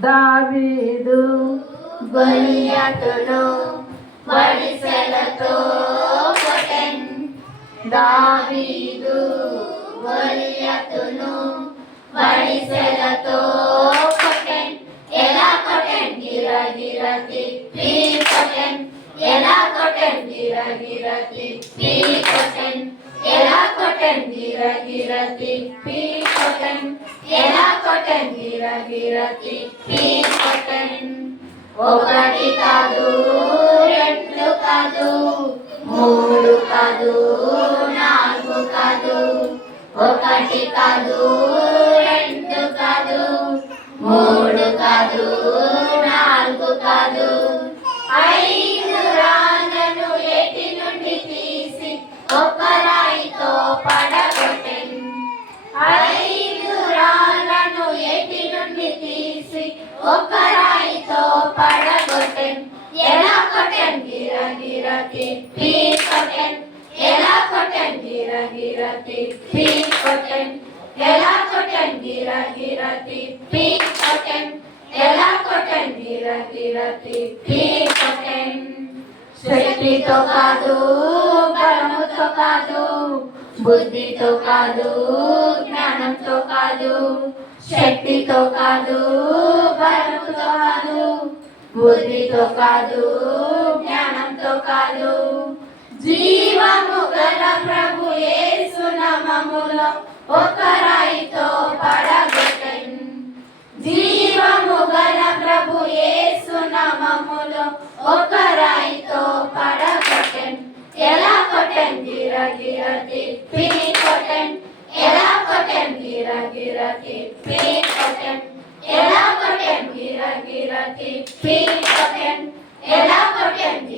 దావీదు గొలియాతును వడిసెలతో కొట్టెన్. దావీదు గొలియాతును వడిసెలతో కొట్టెన్. ఎలా కొట్టెన్? గిరగిర తిప్పి కొట్టెన్. ఎలా కొట్టెన్? గిరగిర తిప్పి కొట్టెన్. ఎలా కొట్టెన్? గిరగిర తిప్పి కొట్టెన్. ఎలా కొట్టెన్? గిరగిర తిప్పి కొట్టెన్. ఒకటి కాదు, రెండు కాదు, మూడు కాదు, నాలుగు కాదు. ఒకటి కాదు, రెండు కాదు, మూడు కాదు, నాలుగు కాదు. ఐదు రాళ్ళను ఏటి నుండి తీసి ఒక రాయితో పడగొట్టెన్. ఐదు రాళ్ళను ఏటి నుండి తీసి ఒక రాయితో పడగొట్టెన్. ఎలా కొట్టెన్? గిరగిర తిప్పి కొట్టెన్. ఎలా కొట్టెన్? గిరగిర తిప్పి కొట్టెన్. ఎలా కొట్టెన్? గిరగిర తిప్పి కొట్టెన్. ఎలా కొట్టెన్? గిరగిర తిప్పి కొట్టెన్. శక్తితో కాదు, బలముతో కాదు, బుద్ధితో కాదు, జ్ఞానంతో కాదు. శక్తితో కాదు, బలముతో కాదు, బుద్ధితో కాదు, జ్ఞానంతో కాదు. జీవము గల ప్రభు యేసు నామములో ఒక రాయితో పడగొట్టెన్. జీవము గల ప్రభు యేసు నామములో ఒక రాయితో పడగొట్టెన్. ఎలా కొట్టెన్? గిరగిర తిప్పి కొట్టెన్. ఎలా కొట్టెన్? గిరగిర తిప్పి కొట్టెన్. ఎలా కొట్టెన్? గిరగిర తిప్పి కొట్టెన్. ఎలా కొట్టెన్?